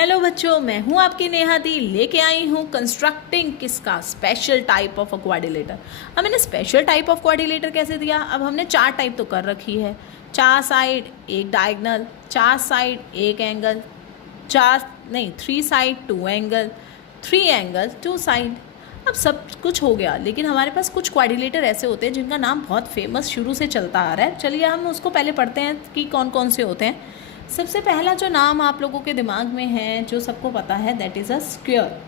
Hello बच्चों, मैं हूं आपकी नेहा दी। लेके आई हूं कंस्ट्रक्टिंग किसका special type of a quadrilateral. अब मैंने स्पेशल टाइप ऑफ क्वाड्रिलेटर कैसे दिया? अब हमने 4 टाइप तो कर रखी है, 4 साइड एक डायगनल, 4 साइड एक angle, 3 side 2 angle, 3 angle 2 side. अब सब कुछ हो गया, लेकिन हमारे पास कुछ क्वाड्रिलेटर ऐसे होते हैं जिनका नाम बहुत फेमस शुरू से चलता आ रहा है। चलिए हम उसको पहले पढ़ते हैं कि कौन कौन से होते हैं। सबसे पहला जो नाम आप लोगों के दिमाग में है, जो सबको पता है, दैट इज़ अ स्क्वायर।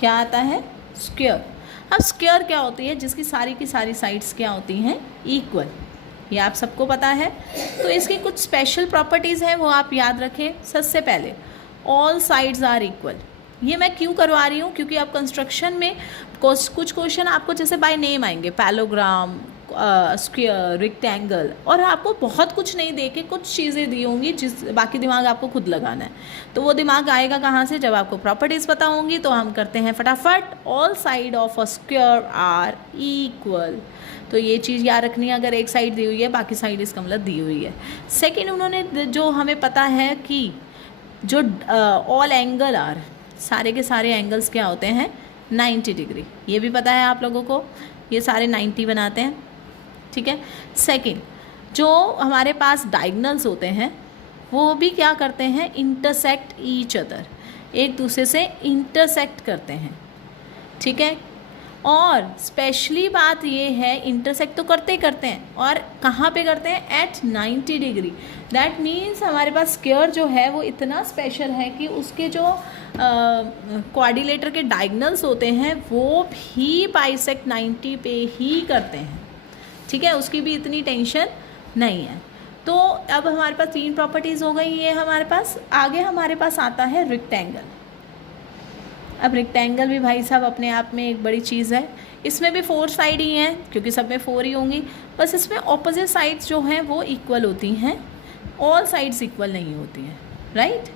क्या आता है? स्क्वायर। अब स्क्वायर क्या होती है? जिसकी सारी की सारी साइड्स क्या होती हैं? इक्वल। ये आप सबको पता है। तो इसकी कुछ स्पेशल प्रॉपर्टीज़ हैं, वो आप याद रखें। सबसे पहले ऑल साइड्स आर इक्वल। ये मैं क्यों करवा रही हूँ? क्योंकि आप कंस्ट्रक्शन में कुछ क्वेश्चन आपको जैसे बाय नेम आएंगे, पैलोग्राम, स्क्वायर, रेक्टेंगल, और आपको बहुत कुछ नहीं दे के कुछ चीज़ें दी होंगी, बाकी दिमाग आपको खुद लगाना है। तो वो दिमाग आएगा कहाँ से? जब आपको प्रॉपर्टीज़ पता होंगी। तो हम करते हैं फटाफट। All side of a square are equal. तो ये चीज़ याद रखनी है। अगर एक साइड दी हुई है, बाकी साइड इसका मतलब दी हुई है। सेकेंड, उन्होंने जो हमें पता है कि जो ऑल एंगल आर, सारे के सारे एंगल्स क्या होते हैं? 90 डिग्री। ये भी पता है आप लोगों को, ये सारे 90 बनाते हैं। ठीक है। सेकंड, जो हमारे पास डायगनल्स होते हैं वो भी क्या करते हैं? इंटरसेक्ट ईच अदर, एक दूसरे से इंटरसेक्ट करते हैं। ठीक है। और स्पेशली बात ये है, इंटरसेक्ट तो करते ही करते हैं, और कहाँ पे करते हैं? Eight 90 degree. दैट मीन्स हमारे पास स्क्वायर जो है वो इतना स्पेशल है कि उसके जो क्वाड्रिलेटर के डायगनल्स होते हैं वो भी बाइसेक्ट 90 पे ही करते हैं। ठीक है, उसकी भी इतनी टेंशन नहीं है। तो अब हमारे पास 3 प्रॉपर्टीज़ हो गई। ये हमारे पास आगे हमारे पास आता है रेक्टेंगल। अब रेक्टेंगल भी भाई साहब अपने आप में एक बड़ी चीज़ है। इसमें भी 4 साइड ही हैं, क्योंकि सब में 4 ही होंगी। बस इसमें ऑपोजिट साइड्स जो हैं वो इक्वल होती हैं, ऑल साइड्स इक्वल नहीं होती हैं। राइट।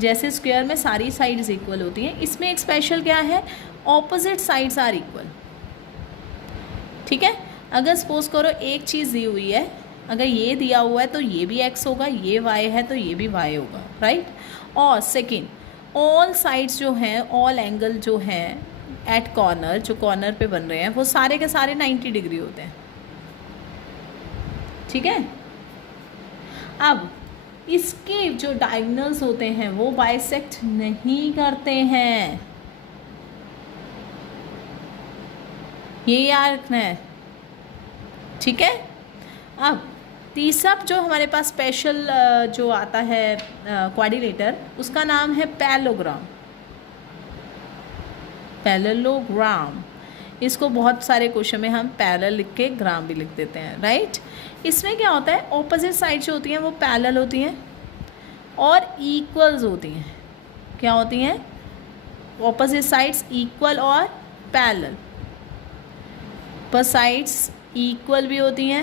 जैसे स्क्वायर में सारी साइड्स इक्वल होती हैं, इसमें एक स्पेशल क्या है? Opposite sides are equal. ठीक है। अगर सपोज करो एक चीज़ दी हुई है, अगर ये दिया हुआ है तो ये भी x होगा, ये y है तो ये भी y होगा। राइट। और सेकेंड, ऑल साइड्स जो हैं, ऑल एंगल जो हैं एट कॉर्नर, जो कॉर्नर पे बन रहे हैं, वो सारे के सारे 90 डिग्री होते हैं। ठीक है। अब इसके जो डायगनल्स होते हैं वो बाइसेक्ट नहीं करते हैं, ये याद रखना है। ठीक है। अब तीसरा जो हमारे पास स्पेशल जो आता है क्वाड्रिलेटर, उसका नाम है पैरेललोग्राम। पैरेललोग्राम, इसको बहुत सारे क्वेश्चन में हम पैरेलल लिख के ग्राम भी लिख देते हैं। राइट। इसमें क्या होता है? ऑपोजिट साइड जो होती हैं वो पैरेलल होती हैं और इक्वल्स होती हैं। क्या होती हैं? ऑपोजिट साइड्स इक्वल और पैरेलल। पर साइड्स इक्वल भी होती हैं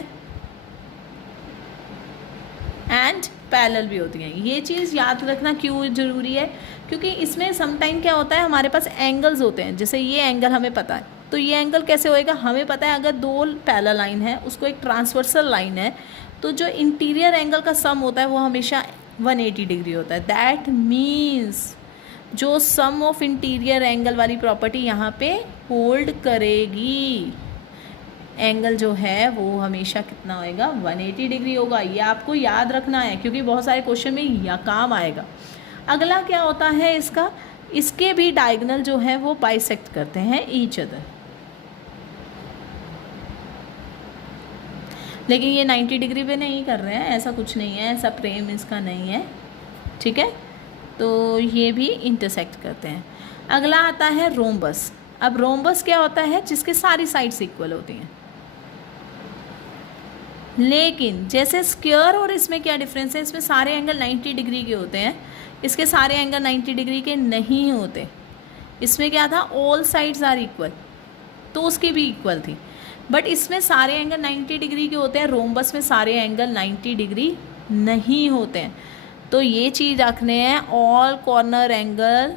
एंड पैरेलल भी होती हैं। ये चीज़ याद रखना क्यों ज़रूरी है? क्योंकि इसमें समटाइम क्या होता है, हमारे पास एंगल्स होते हैं। जैसे ये एंगल हमें पता है, तो ये एंगल कैसे होएगा? हमें पता है अगर 2 पैरेलल लाइन है, उसको एक ट्रांसवर्सल लाइन है, तो जो इंटीरियर एंगल का सम होता है वो हमेशा 180 डिग्री होता है। दैट मीन्स जो सम ऑफ इंटीरियर एंगल वाली प्रॉपर्टी यहाँ पे होल्ड करेगी। एंगल जो है वो हमेशा कितना होएगा? 180 डिग्री होगा। ये आपको याद रखना है, क्योंकि बहुत सारे क्वेश्चन में यह काम आएगा। अगला क्या होता है इसका? इसके भी डायगनल जो है वो बाइसेक्ट करते हैं ईच अदर। लेकिन ये 90 डिग्री पे नहीं कर रहे हैं, ऐसा कुछ नहीं है, ऐसा प्रेम इसका नहीं है। ठीक है। तो ये भी इंटरसेक्ट करते हैं। अगला आता है रोम्बस। अब रोम्बस क्या होता है? जिसके सारी साइड्स इक्वल होती हैं। लेकिन जैसे स्क्वायर और इसमें क्या डिफरेंस है? इसमें सारे एंगल 90 डिग्री के होते हैं, इसके सारे एंगल 90 डिग्री के नहीं होते। इसमें क्या था? ऑल साइड्स आर इक्वल, तो उसकी भी इक्वल थी। बट इसमें सारे एंगल 90 डिग्री के होते हैं, रोम्बस में सारे एंगल 90 डिग्री नहीं होते हैं। तो ये चीज़ रखने हैं, ऑल कॉर्नर एंगल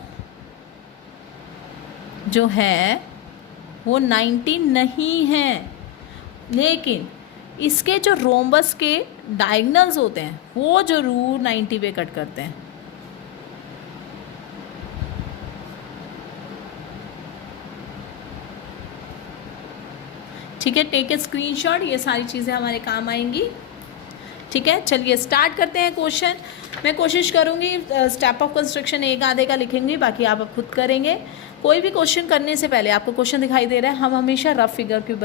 जो है वो 90 नहीं है, लेकिन इसके जो रोम्बस के डायगनल्स होते हैं वो जरूर 90 पे कट करते हैं। ठीक है, टेक ए स्क्रीनशॉट, ये सारी चीज़ें हमारे काम आएंगी। ठीक है, चलिए स्टार्ट करते हैं क्वेश्चन। मैं कोशिश करूँगी स्टेप ऑफ कंस्ट्रक्शन एक आधे का लिखेंगे, बाकी आप खुद करेंगे। कोई भी क्वेश्चन करने से पहले आपको क्वेश्चन दिखाई दे रहा है, हम हमेशा रफ फिगर क्यों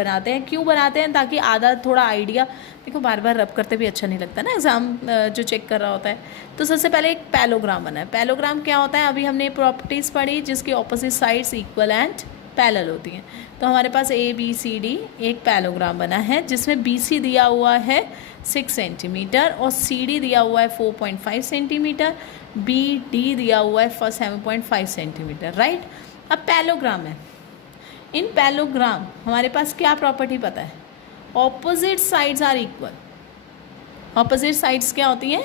बनाते हैं ताकि आधा थोड़ा आइडिया, देखो बार बार रब करते भी अच्छा नहीं लगता ना, एग्जाम जो चेक कर रहा होता है। तो सबसे पहले एक पैलोग्राम बना है। पैलोग्राम क्या होता है, अभी हमने प्रॉपर्टीज़ पढ़ी जिसकी opposite sides equal and parallel होती हैं। तो हमारे पास ABCD एक पैलोग्राम बना है जिसमें BC दिया हुआ है 6 सेंटीमीटर और CD दिया हुआ है 4.5 सेंटीमीटर, BD दिया हुआ है 7.5 सेंटीमीटर, राइट। अब पैलोग्राम है, इन पैलोग्राम हमारे पास क्या प्रॉपर्टी पता है, opposite sides are equal. Opposite sides क्या होती हैं,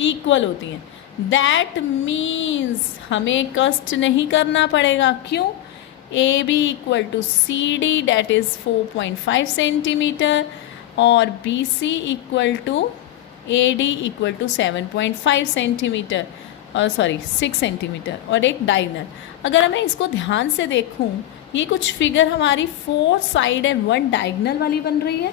इक्वल होती हैं। दैट मीन्स हमें कष्ट नहीं करना पड़ेगा, क्यों, AB equal to CD that is 4.5 centimetre और BC equal to AD equal to 7.5 centimetre और 6 सेंटीमीटर और एक डायगनल। अगर मैं इसको ध्यान से देखूं, ये कुछ फिगर हमारी 4 साइड एंड 1 डायगनल वाली बन रही है,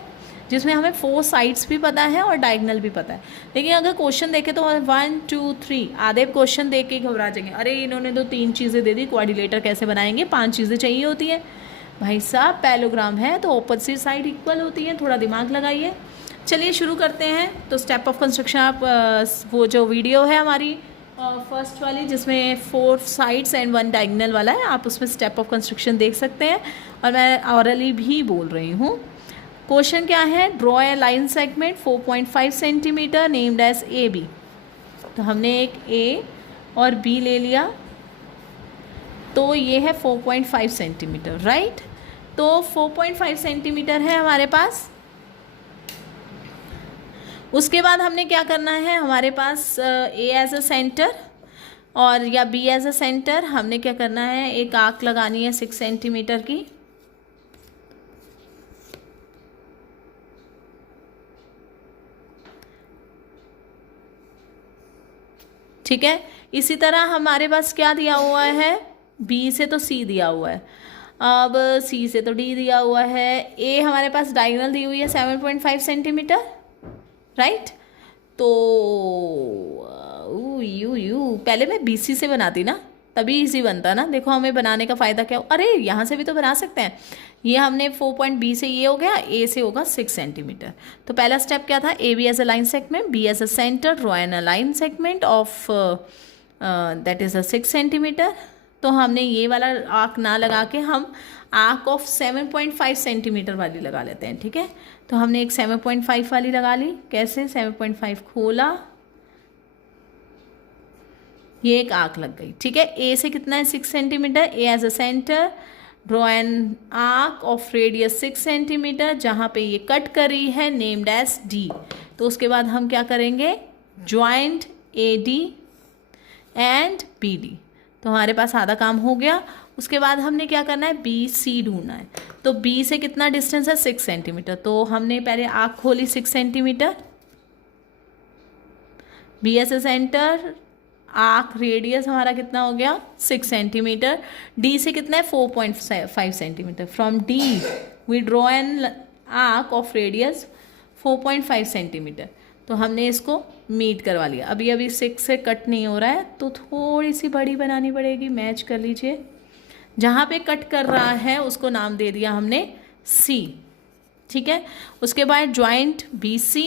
जिसमें हमें 4 साइड्स भी पता है और डायगनल भी पता है। लेकिन अगर क्वेश्चन देखें तो 1 2 3 आधे क्वेश्चन देख के घबरा जाएंगे, अरे इन्होंने तो 3 चीज़ें दे दी, क्वाड्रिलेटर कैसे बनाएंगे, 5 चीज़ें चाहिए होती हैं। भाई साहब पैलोग्राम है तो ऑपोजिट साइड इक्वल होती है, थोड़ा दिमाग लगाइए। चलिए शुरू करते हैं। तो स्टेप ऑफ कंस्ट्रक्शन आप वो जो वीडियो है हमारी फर्स्ट वाली जिसमें 4 साइड्स एंड 1 डायगनल वाला है, आप उसमें स्टेप ऑफ कंस्ट्रक्शन देख सकते हैं और मैं ऑरली भी बोल रही हूँ। क्वेश्चन क्या है, draw a line segment 4.5 centimetre named as AB। तो हमने एक A और B ले लिया, तो ये है 4.5 सेंटीमीटर, राइट। तो 4.5 सेंटीमीटर है हमारे पास। उसके बाद हमने क्या करना है, हमारे पास A एज अ सेंटर और या B एज अ सेंटर, हमने क्या करना है, एक आर्क लगानी है 6 सेंटीमीटर की। ठीक है, इसी तरह हमारे पास क्या दिया हुआ है, B से तो C दिया हुआ है, अब C से तो D दिया हुआ है, A हमारे पास डायगोनल दी हुई है 7.5 सेंटीमीटर, राइट। तो पहले मैं BC से बनाती ना, तभी इजी बनता ना। देखो हमें बनाने का फ़ायदा क्या, अरे यहाँ से भी तो बना सकते हैं। ये हमने 4.B से ये हो गया, A से होगा 6 सेंटीमीटर। तो पहला स्टेप क्या था, AB as a line segment, B as a centre, draw an a line segment of that is a 6 centimetre. तो हमने ये वाला आर्क ना लगा के हम आर्क ऑफ 7.5 सेंटीमीटर वाली लगा लेते हैं, ठीक है। तो हमने एक 7.5 वाली लगा ली, कैसे, 7.5 खोला, ये एक आर्क लग गई, ठीक है। A से कितना है 6 centimetre, A as a centre, draw an arc of radius 6 centimetre, जहाँ पे ये कट कर रही है नेम्ड एज D। तो उसके बाद हम क्या करेंगे, ज्वाइंट AD एंड BD। तो हमारे पास आधा काम हो गया। उसके बाद हमने क्या करना है, BC ढूंढना है। तो B से कितना डिस्टेंस है 6 सेंटीमीटर, तो हमने पहले आर्क खोली 6 centimetre, B as a centre, arc radius हमारा कितना हो गया 6 सेंटीमीटर, D से कितना है 4.5 centimetre, from D we draw an arc of radius 4.5 centimetre. तो हमने इसको मीट करवा लिया। अभी 6 से कट नहीं हो रहा है तो थोड़ी सी बड़ी बनानी पड़ेगी, मैच कर लीजिए। जहाँ पे कट कर रहा है उसको नाम दे दिया हमने C, ठीक है। उसके बाद joint BC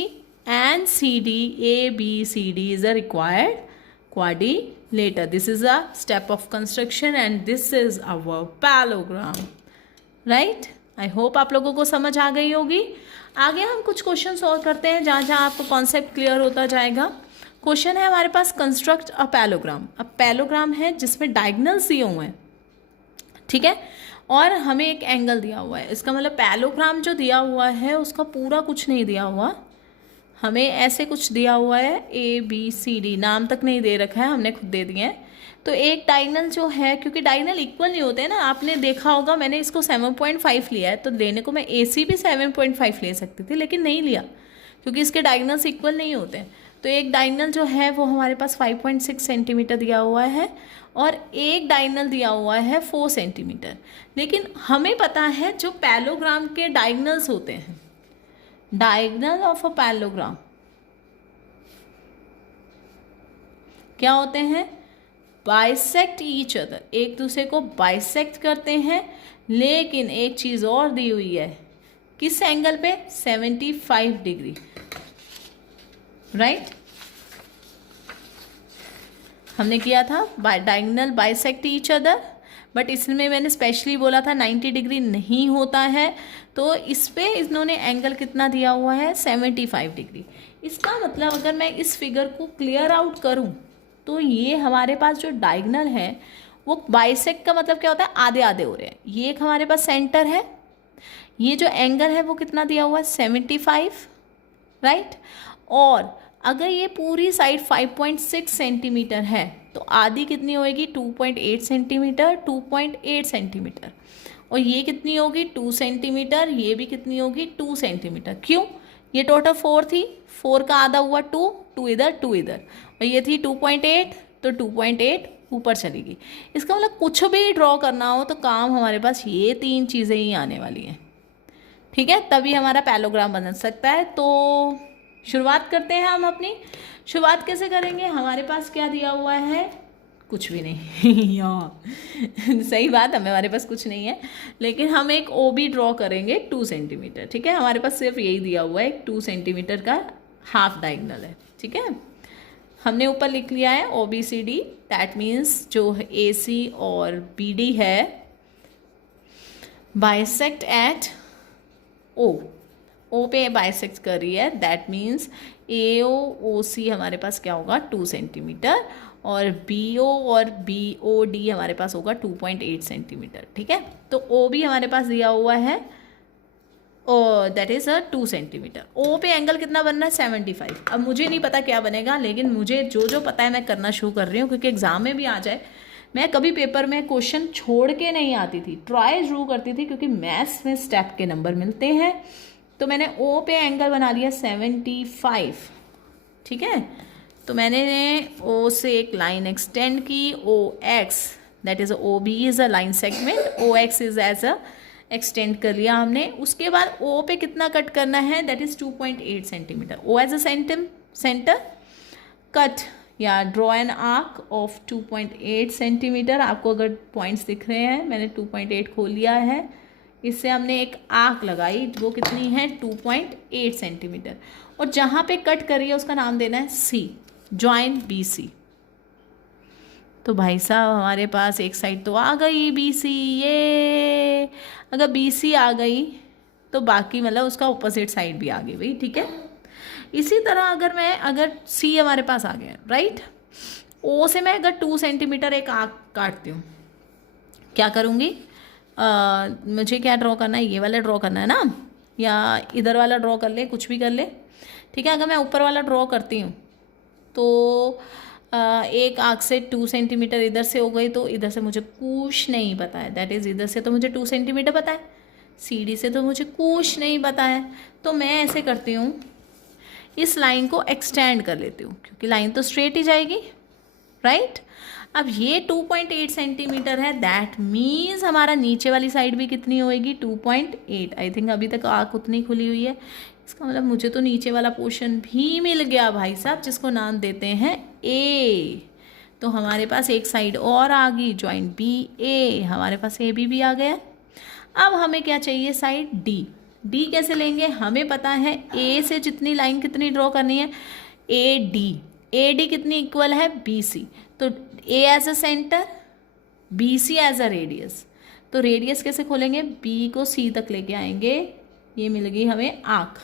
and CD, ABCD is a required quadrilateral. This is a step of construction and this is our parallelogram, right? I hope आप लोगों को समझ आ गई होगी। आगे हम कुछ क्वेश्चन सॉल्व करते हैं जहाँ जहाँ आपको कॉन्सेप्ट क्लियर होता जाएगा। क्वेश्चन है हमारे पास, कंस्ट्रक्ट अ पैलोग्राम। अब पैलोग्राम है जिसमें डायगोनल्स दिए हुए हैं, ठीक है, और हमें एक एंगल दिया हुआ है। इसका मतलब पैलोग्राम जो दिया हुआ है उसका पूरा कुछ नहीं दिया हुआ, हमें ऐसे कुछ दिया हुआ है, ABCD नाम तक नहीं दे रखा है, हमने खुद दे दिए हैं। तो एक डायगोनल जो है, क्योंकि डायगोनल इक्वल नहीं होते हैं ना, आपने देखा होगा मैंने इसको 7.5 लिया है, तो लेने को मैं AC भी 7.5 ले सकती थी लेकिन नहीं लिया क्योंकि इसके डायगोनल्स इक्वल नहीं होते हैं। तो एक डायगोनल जो है वो हमारे पास 5.6 सेंटीमीटर दिया हुआ है और एक डायगोनल दिया हुआ है 4 सेंटीमीटर। लेकिन हमें पता है जो पैलोग्राम के डायगोनल्स होते हैं, डायगोनल ऑफ अ पैलोग्राम क्या होते हैं, बाइसेक्ट ईच अदर, एक दूसरे को बाइसेक्ट करते हैं। लेकिन एक चीज़ और दी हुई है, किस एंगल पे, 75 डिग्री, राइट। हमने किया था diagonal bisect each other, but इसमें मैंने स्पेशली बोला था 90 डिग्री नहीं होता है, तो इस पे इन्होंने एंगल कितना दिया हुआ है, 75 डिग्री। इसका मतलब अगर मैं इस फिगर को क्लियर आउट करूं तो ये हमारे पास जो डायगोनल है वो बाइसेक्ट का मतलब क्या होता है, आधे आधे हो रहे हैं। ये एक हमारे पास सेंटर है, ये जो एंगल है वो कितना दिया हुआ है, 75, राइट। और अगर ये पूरी साइड 5.6 सेंटीमीटर है तो आधी कितनी होएगी, 2.8 सेंटीमीटर, 2.8 सेंटीमीटर। और ये कितनी होगी, 2 सेंटीमीटर, ये भी कितनी होगी, 2 सेंटीमीटर। क्यों, ये टोटल 4 थी, 4 का आधा हुआ 2, 2 इधर 2 इधर, और ये थी 2.8, तो 2.8 ऊपर चलेगी। इसका मतलब कुछ भी ड्रॉ करना हो तो काम हमारे पास ये 3 चीज़ें ही आने वाली हैं, ठीक है, तभी हमारा पैलोग्राम बन सकता है। तो शुरुआत करते हैं हम अपनी। शुरुआत कैसे करेंगे, हमारे पास क्या दिया हुआ है, कुछ भी नहीं यार सही बात, हमारे पास कुछ नहीं है, लेकिन हम एक ओ बी ड्रॉ करेंगे 2 सेंटीमीटर, ठीक है। हमारे पास सिर्फ यही दिया हुआ है, एक 2 सेंटीमीटर का हाफ डायगोनल है, ठीक है। हमने ऊपर लिख लिया है O B C D, that means जो ए सी और बी डी है बाइसेक्ट एट ओ पे बाइसेक्ट कर रही है, दैट मीन्स ए ओ सी हमारे पास क्या होगा, 2 सेंटीमीटर, और बी ओ और बी ओ डी हमारे पास होगा 2.8 सेंटीमीटर, ठीक है। तो ओ भी हमारे पास दिया हुआ है, और दैट इज़ 2 सेंटीमीटर। ओ पे एंगल कितना बन रहा है, 75। अब मुझे नहीं पता क्या बनेगा, लेकिन मुझे जो जो पता है मैं करना शुरू कर रही हूँ, क्योंकि एग्जाम में भी आ जाए। मैं कभी पेपर में क्वेश्चन छोड़ के नहीं आती थी, ट्राई जरूर करती थी, क्योंकि मैथ्स में स्टेप के नंबर मिलते हैं। तो मैंने ओ पे एंगल बना लिया 75, ठीक है। तो मैंने ओ से एक लाइन एक्सटेंड की, O X, that is O B is a line segment, O X is as a extend कर लिया हमने। उसके बाद ओ पे कितना कट करना है, that is 2.8 centimetre. O as a centre cut या draw an arc of 2.8 centimetre. आपको अगर पॉइंट्स दिख रहे हैं, मैंने 2.8 खोल लिया है, इससे हमने एक आर्क लगाई, वो कितनी है, 2.8 सेंटीमीटर। और जहाँ पे कट करी है उसका नाम देना है सी, जॉइन बी सी। तो भाई साहब हमारे पास एक साइड तो आ गई बी सी, ये अगर बी सी आ गई तो बाकी मतलब उसका ऑपोजिट साइड भी आ गई भाई, ठीक है। इसी तरह अगर सी हमारे पास आ गया, राइट, ओ से मैं अगर 2 सेंटीमीटर एक आर्क काटती हूँ, क्या करूँगी, मुझे क्या ड्रॉ करना है, ये वाला ड्रॉ करना है ना, या इधर वाला ड्रॉ कर ले, कुछ भी कर ले, ठीक है। अगर मैं ऊपर वाला ड्रॉ करती हूँ तो एक आर्क से 2 सेंटीमीटर इधर से हो गई, तो इधर से मुझे कुछ नहीं पता है, दैट इज़ इधर से तो मुझे 2 सेंटीमीटर पता है, सी डी से तो मुझे कुछ नहीं पता है। तो मैं ऐसे करती हूँ, इस लाइन को एक्सटेंड कर लेती हूँ, क्योंकि लाइन तो स्ट्रेट ही जाएगी, राइट। अब ये 2.8 सेंटीमीटर है, दैट मीन्स हमारा नीचे वाली साइड भी कितनी होएगी, 2.8। आई थिंक अभी तक आँख उतनी खुली हुई है, इसका मतलब मुझे तो नीचे वाला पोर्शन भी मिल गया भाई साहब, जिसको नाम देते हैं ए। तो हमारे पास एक साइड और आ गई, जॉइंट बी ए, हमारे पास ए बी भी आ गया। अब हमें क्या चाहिए, साइड डी। डी कैसे लेंगे, हमें पता है ए से जितनी लाइन कितनी ड्रॉ करनी है, ए डी कितनी इक्वल है, बी सी। तो A as a centre, B C as a radius. तो रेडियस कैसे खोलेंगे, बी को सी तक लेके आएंगे, ये मिल गई हमें आँख,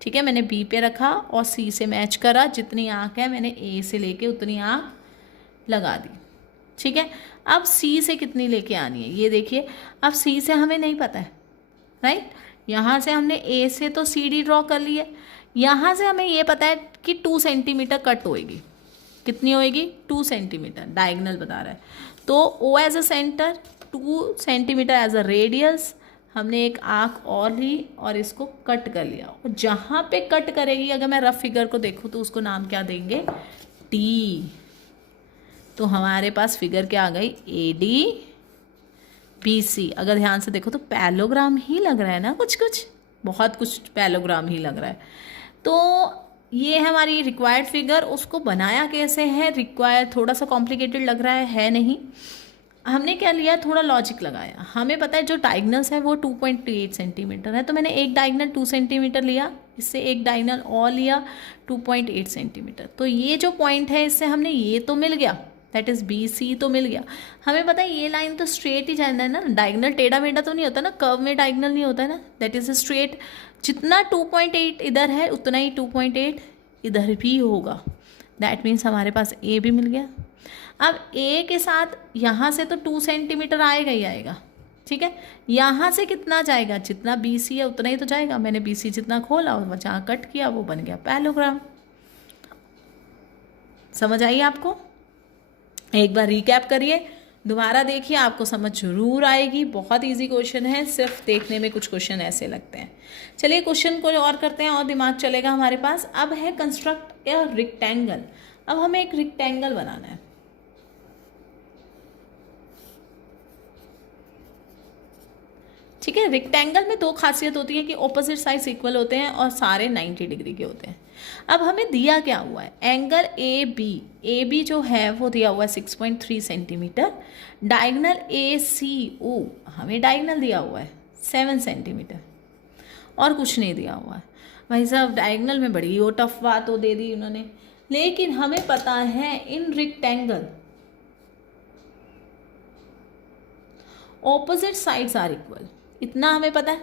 ठीक है। मैंने बी पे रखा और सी से मैच करा, जितनी आँख है मैंने ए से लेके उतनी आँख लगा दी, ठीक है। अब सी से कितनी लेके आनी है, ये देखिए, अब सी से हमें नहीं पता है, राइट। यहाँ से हमने ए से तो सी डी ड्रॉ कर ली है, यहाँ से हमें ये पता है कि 2 सेंटीमीटर कट होएगी, कितनी होएगी, 2 सेंटीमीटर, डायगोनल बता रहा है। तो O as a centre, 2 centimetre as a radius, हमने एक आर्क और ली और इसको कट कर लिया, और जहाँ पे कट करेगी, अगर मैं रफ फिगर को देखूँ तो उसको नाम क्या देंगे, टी। तो हमारे पास फिगर क्या आ गई, ADBC। अगर ध्यान से देखो तो पैलोग्राम ही लग रहा है ना, कुछ कुछ बहुत कुछ पैलोग्राम ही लग रहा है। तो ये है हमारी रिक्वायर्ड फिगर। उसको बनाया कैसे है, रिक्वायर्ड थोड़ा सा कॉम्प्लिकेटेड लग रहा है नहीं। हमने क्या लिया, थोड़ा लॉजिक लगाया। हमें पता है जो डायगनल्स है वो 2.8 सेंटीमीटर है, तो मैंने एक डायगनल 2 सेंटीमीटर लिया, इससे एक डायगनल और लिया 2.8 सेंटीमीटर। तो ये जो पॉइंट है इससे हमने ये तो मिल गया, दैट इज BC तो मिल गया। हमें पता है ये लाइन तो स्ट्रेट ही जाना है ना, डायगनल टेढ़ा मेढ़ा तो नहीं होता ना, कर्व में डायगनल नहीं होता है ना, दैट इज स्ट्रेट। जितना 2.8 इधर है उतना ही 2.8 इधर भी होगा, दैट मीन्स हमारे पास A भी मिल गया। अब A के साथ यहाँ से तो 2 सेंटीमीटर आएगा ही आएगा, ठीक है। यहाँ से कितना जाएगा, जितना BC है उतना ही तो जाएगा। मैंने BC जितना खोला और जहाँ कट किया वो बन गया पैलोग्राम। समझ आई आपको? एक बार रिकैप करिए, दोबारा देखिए, आपको समझ जरूर आएगी। बहुत इजी क्वेश्चन है, सिर्फ देखने में कुछ क्वेश्चन ऐसे लगते हैं। चलिए क्वेश्चन को और करते हैं और दिमाग चलेगा हमारे पास। अब है कंस्ट्रक्ट ए रेक्टेंगल। अब हमें एक रेक्टेंगल बनाना है। ठीक है, रेक्टेंगल में दो खासियत होती है कि ऑपोजिट साइड्स इक्वल होते हैं और सारे 90 डिग्री के होते हैं। अब हमें दिया क्या हुआ है, एंगल AB जो है वो दिया हुआ है 6.3 सेंटीमीटर। डायगनल ACO हमें डायगनल दिया हुआ है 7 सेंटीमीटर, और कुछ नहीं दिया हुआ है। भाई साहब डायगनल में बड़ी वो टफ बात वो दे दी उन्होंने, लेकिन हमें पता है in rectangle opposite sides are equal, इतना हमें पता है।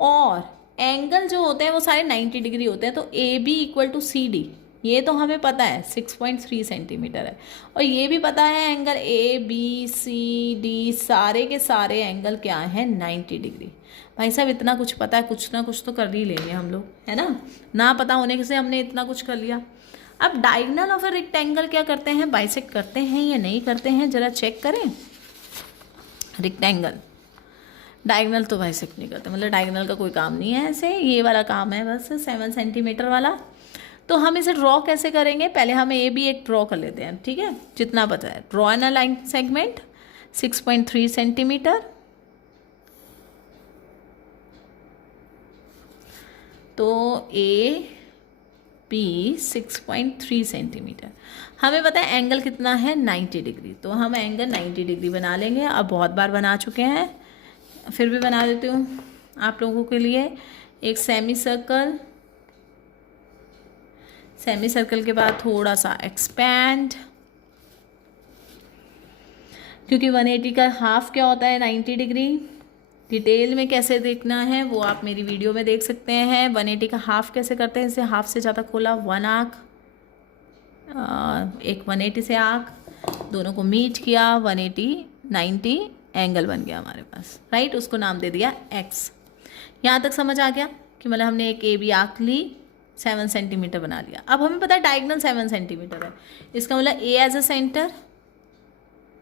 और एंगल जो होते हैं वो सारे 90 डिग्री होते हैं। तो AB इक्वल टू CD ये तो हमें पता है 6.3 सेंटीमीटर है, और ये भी पता है एंगल ABCD सारे के सारे एंगल क्या हैं 90 डिग्री। भाई साहब इतना कुछ पता है, कुछ ना कुछ तो कर ही लेंगे हम लोग, है ना पता होने से हमने इतना कुछ कर लिया। अब डायगनल ऑफ ए रेक्टेंगल क्या करते हैं, बाइसेक्ट करते हैं या नहीं करते हैं, जरा चेक करें। रेक्टेंगल डायगनल तो बाइसेक्ट नहीं करते, मतलब डायगनल का कोई काम नहीं है ऐसे, ये वाला काम है बस 7 सेंटीमीटर वाला। तो हम इसे ड्रॉ कैसे करेंगे, पहले हमें AB एक ड्रॉ कर लेते हैं, ठीक है, जितना पता है। Draw an line segment 6.3 centimetre. तो AB 6.3 सेंटीमीटर। हमें पता है एंगल कितना है 90 डिग्री, तो हम एंगल 90 डिग्री बना लेंगे। अब बहुत बार बना चुके हैं, फिर भी बना देती हूँ आप लोगों के लिए। एक सेमी सर्कल के बाद थोड़ा सा एक्सपैंड, क्योंकि 180 का हाफ क्या होता है 90 डिग्री। डिटेल में कैसे देखना है वो आप मेरी वीडियो में देख सकते हैं। 180 का हाफ कैसे करते हैं, इसे हाफ से ज़्यादा खोला, 1 आर्क, एक 180 से आर्क, दोनों को मीट किया, 180 90 एंगल बन गया हमारे पास, राइट। उसको नाम दे दिया X। यहाँ तक समझ आ गया कि मतलब हमने एक AB आर्क ली, 7 सेंटीमीटर बना लिया। अब हमें पता है डायगनल 7 सेंटीमीटर है, इसका मतलब A एज अ सेंटर,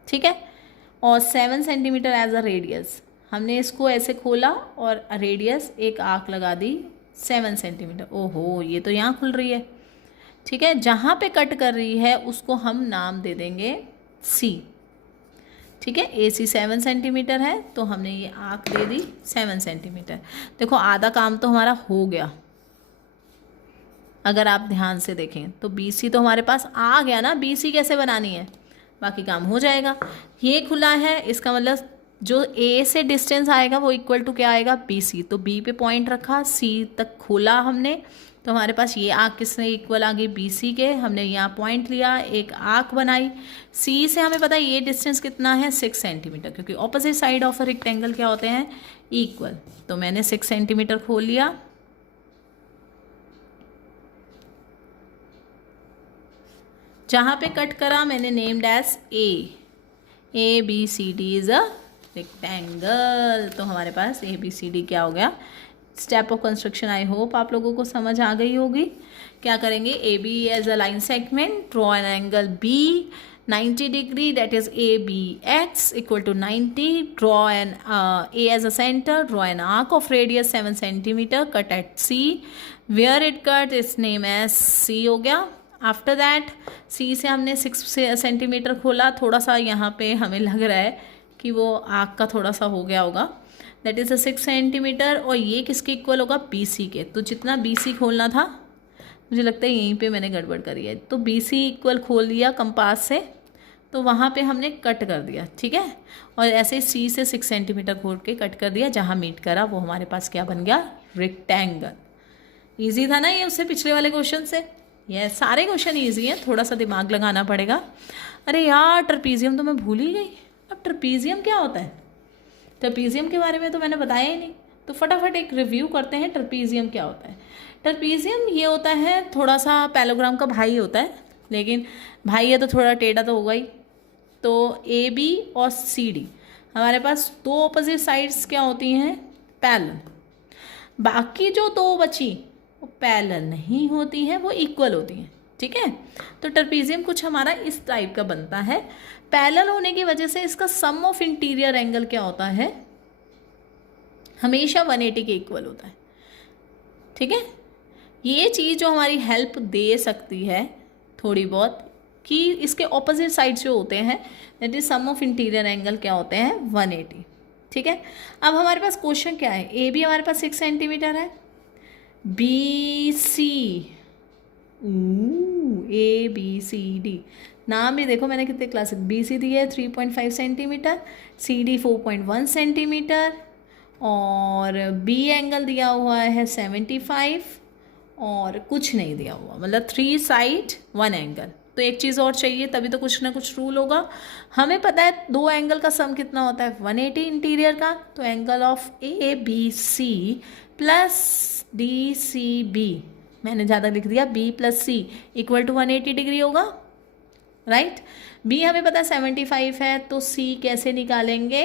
ठीक है, और 7 सेंटीमीटर एज अ रेडियस। हमने इसको ऐसे खोला और रेडियस एक आर्क लगा दी 7 सेंटीमीटर। ओहो ये तो यहाँ खुल रही है, ठीक है। जहाँ पे कट कर रही है उसको हम नाम दे देंगे C, ठीक है। AC 7 सेंटीमीटर है, तो हमने ये आर्क दे दी 7 सेंटीमीटर। देखो आधा काम तो हमारा हो गया, अगर आप ध्यान से देखें तो BC तो हमारे पास आ गया ना, BC कैसे बनानी है, बाकी काम हो जाएगा। ये खुला है, इसका मतलब जो A से डिस्टेंस आएगा वो इक्वल टू क्या आएगा BC। तो B पे पॉइंट रखा, C तक खोला हमने, तो हमारे पास ये आर्क किसने इक्वल आ गई BC के। हमने यहाँ पॉइंट लिया, एक आर्क बनाई। C से हमें पता है ये डिस्टेंस कितना है 6 सेंटीमीटर, क्योंकि opposite side of a rectangle क्या होते हैं इक्वल। तो मैंने 6 सेंटीमीटर खोल लिया। जहाँ पे कट करा मैंने named as ABCD is a rectangle. तो हमारे पास ABCD क्या हो गया, step of construction. I hope आप लोगों को समझ आ गई होगी। क्या करेंगे, AB as a line segment, draw an angle B, 90 degree, that is ABX equal to 90. Draw an A as a center, draw an arc of radius 7 centimeter, cut at C. Where it cut its name as C हो गया. After that C से हमने 6 centimetre खोला. थोड़ा सा यहाँ पे हमें लग रहा है कि वो आर्क का थोड़ा सा हो गया होगा, दैट इज़ 6 सेंटीमीटर. और ये किसके इक्वल होगा? BC के. तो जितना BC खोलना था, मुझे लगता है यहीं पे मैंने गड़बड़ करी है. तो BC इक्वल खोल लिया कंपास से, तो वहाँ पे हमने कट कर दिया. ठीक है, और ऐसे C से 6 सेंटीमीटर खोल के कट कर दिया. जहाँ मीट करा वो हमारे पास क्या बन गया? रेक्टेंगल. ईजी था ना ये उससे पिछले वाले क्वेश्चन से? ये सारे क्वेश्चन ईजी हैं, थोड़ा सा दिमाग लगाना पड़ेगा. अरे यार, ट्रपीजियम तो मैं भूल ही गई. अब ट्रपीजियम क्या होता है? ट्रपीजियम के बारे में तो मैंने बताया ही नहीं, तो फटाफट एक रिव्यू करते हैं. ट्रपीजियम क्या होता है? ट्रपीजियम ये होता है, थोड़ा सा पैलोग्राम का भाई होता है, लेकिन भाई है तो थोड़ा टेढ़ा तो होगा ही. तो AB और CD हमारे पास दो ऑपोजिट साइड्स क्या होती हैं? पैरेलल. बाकी जो दो बची वो पैरेलल नहीं होती हैं, वो इक्वल होती हैं. ठीक है, तो ट्रपीजियम कुछ हमारा इस टाइप का बनता है. पैरेलल होने की वजह से इसका सम ऑफ इंटीरियर एंगल क्या होता है? हमेशा 180 के इक्वल होता है. ठीक है, ये चीज़ जो हमारी हेल्प दे सकती है थोड़ी बहुत, कि इसके ऑपोजिट साइड जो होते हैं, that is sum of interior angle क्या होते हैं? 180. ठीक है, अब हमारे पास क्वेश्चन क्या है? AB हमारे पास 6 सेंटीमीटर है. BC, ABCD नाम भी देखो मैंने कितने क्लासिक. BC दी है 3.5 सेंटीमीटर, CD 4.1 सेंटीमीटर, और B एंगल दिया हुआ है 75, और कुछ नहीं दिया हुआ, मतलब 3 साइड 1 एंगल. तो एक चीज़ और चाहिए, तभी तो कुछ ना कुछ रूल होगा. हमें पता है दो एंगल का सम कितना होता है? 180 इंटीरियर का. तो angle of ABC plus DCB, मैंने ज़्यादा लिख दिया, B plus C equal to 180 degree होगा. राइट, B हमें पता है 75 है, तो C कैसे निकालेंगे?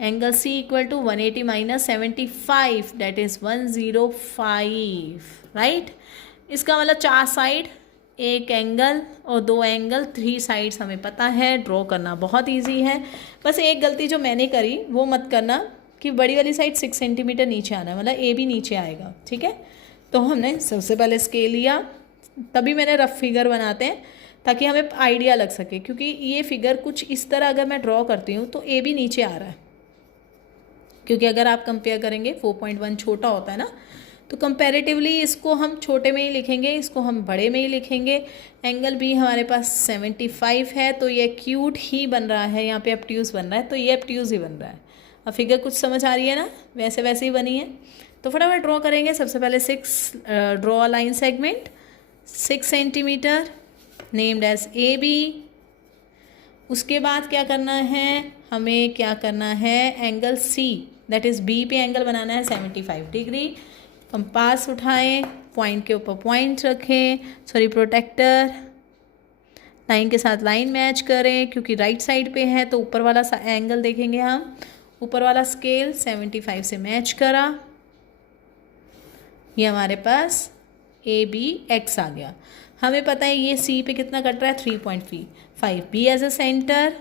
Angle C equal to 180 minus 75, that is 105. Right, इसका मतलब 4 साइड, एक एंगल और 2 एंगल, 3 साइड्स हमें पता है. ड्रॉ करना बहुत इजी है. बस एक गलती जो मैंने करी वो मत करना कि बड़ी वाली साइड 6 सेंटीमीटर नीचे आना है, मतलब AB नीचे आएगा. ठीक है, तो हमने सबसे पहले स्केल लिया, तभी मैंने रफ फिगर बनाते हैं ताकि हमें आइडिया लग सके. क्योंकि ये फिगर कुछ इस तरह अगर मैं ड्रॉ करती हूँ तो AB नीचे आ रहा है, क्योंकि अगर आप कंपेयर करेंगे 4.1 छोटा होता है ना, तो कंपैरेटिवली इसको हम छोटे में ही लिखेंगे, इसको हम बड़े में ही लिखेंगे. एंगल B हमारे पास 75 है, तो ये एक्यूट ही बन रहा है, यहाँ पे एब्ट्यूज बन रहा है, तो ये एब्ट्यूज ही बन रहा है. अब फिगर कुछ समझ आ रही है ना? वैसे वैसे ही बनी है. तो फटाफट ड्रॉ करेंगे. सबसे पहले 6 draw line segment 6 centimetre named as AB. उसके बाद क्या करना है? हमें क्या करना है? Angle C, that is B पे एंगल बनाना है 75 डिग्री. कंपास उठाएं, पॉइंट के ऊपर पॉइंट रखें, सॉरी प्रोटेक्टर, लाइन के साथ लाइन मैच करें. क्योंकि राइट साइड पे है तो ऊपर वाला एंगल देखेंगे हम. ऊपर वाला स्केल 75 से मैच करा, ये हमारे पास ABX आ गया. हमें पता है ये C पे कितना कट रहा है? 3.5. B as a centre,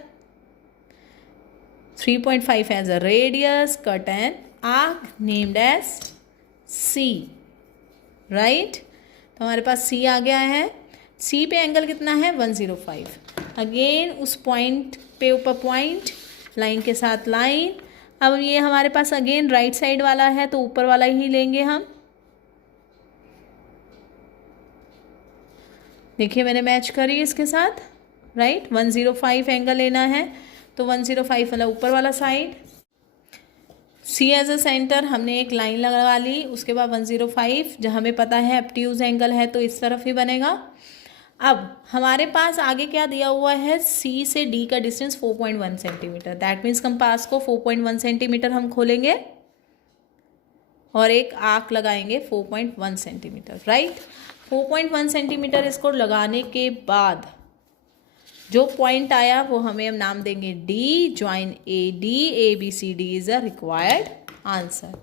3.5 as a radius, cut an arc named as C. Right, तो हमारे पास C आ गया है. C पे एंगल कितना है? 105. अगेन उस पॉइंट पे ऊपर पॉइंट, लाइन के साथ लाइन. अब ये हमारे पास अगेन राइट साइड वाला है, तो ऊपर वाला ही लेंगे हम. देखिए मैंने मैच करी इसके साथ. राइट, 105 एंगल लेना है, तो 105 वाला ऊपर वाला side. C as a centre हमने एक लाइन लगा ली. उसके बाद 105, जहाँ हमें पता है एब्ट्यूज एंगल है तो इस तरफ ही बनेगा. अब हमारे पास आगे क्या दिया हुआ है? C से D का distance 4.1 centimetre. That means compass को 4.1 सेंटीमीटर हम खोलेंगे और एक आर्क लगाएंगे 4.1 सेंटीमीटर. राइट, 4.1 सेंटीमीटर इसको लगाने के बाद जो पॉइंट आया वो हमें हम नाम देंगे D. Join AD, ABCD is a required answer.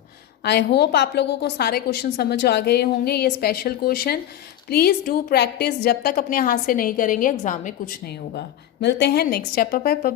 I hope आप लोगों को सारे क्वेश्चन समझ आ गए होंगे। ये special question please do practice, जब तक अपने हाथ से नहीं करेंगे एग्जाम में कुछ नहीं होगा। मिलते हैं नेक्स्ट चैप्टर पर। बाय।